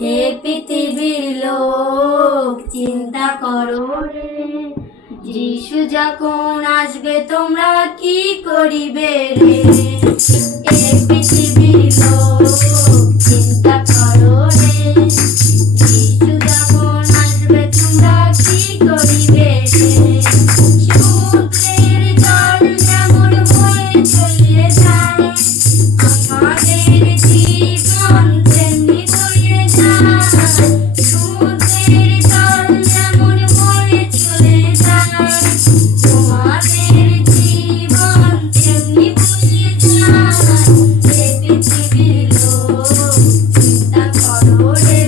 হে পৃথিবীর লোক চিন্তা করো রে, যিশু যখন আসবে তোমরা কি করিবে রে। হে পৃথিবীর লোক চিন্তা করো রে, যিশু যখন আসবে তোমরা কি করিবে রে। সমুদ্রের জল যেমন বয়ে চলে যায়, আমাদের জীবন তেমনি বয়ে যায়। সমুদ্রের জল যেমন বয়ে চলে যায়, তোমাদের জীবন তেমনি বয়ে যায়। হে পৃথিবীর লোক চিন্তা করো রে,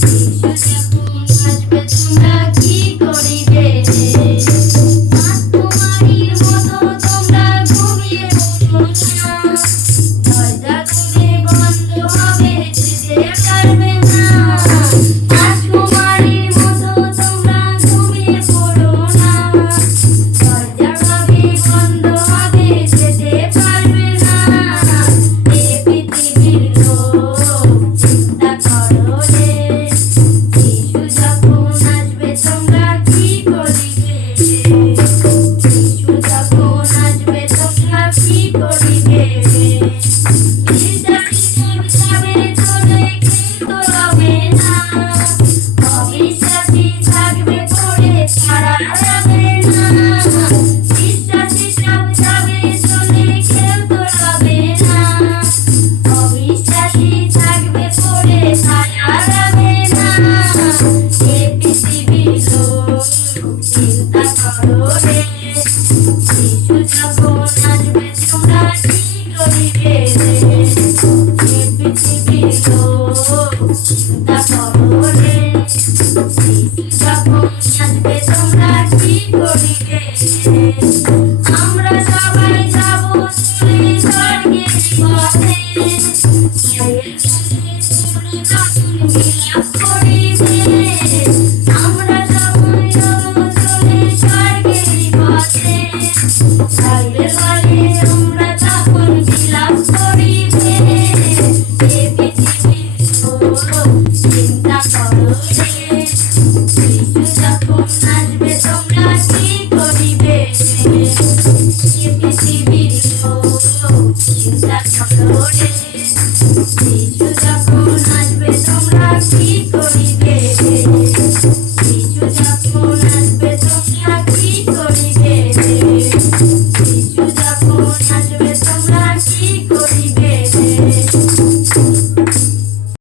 যিশু যখন আসবে তোমরা কি করিবে রে। রাজকুমারীর মতো তোমরা ঘুমিয়ে পড়ো না, দরজা খুলে বন্ধ হবে, যেতে পারবে না। রাজকুমারীর মতো তোমরা ঘুমিয়ে পড়ো না, দরজা হবে বন্ধ হবে, যেতে পারবে না। হে পৃথিবীর লোক চিন্তা করো রে, যিশু যখন আসবে তোমরা কি করিবে রে। যিশু যখন আসবে তোমরা কি করিবে রে। বিশ্বাসী সব যাবে চলে কিন্তু রবে না, অবিশ্বাসী থাকবে পড়ে ছাড়া যাবে না। বিশ্বাসী সব যাবে চলে কেউ তো রবে না, অবিশ্বাসী থাকবে পড়ে ছাড়া যাবে না। হে পৃথিবীর লোক চিন্তা করো রে, যিশু যখন আসবে তোমরা কি করিবে রে। হে পৃথিবীর লোক চিন্তা করো রে, যিশু যখন আসবে তোমরা কি করিবে রে। আমরা সবাই যাব চলে স্বর্গের পথে, নতুন মিলাপ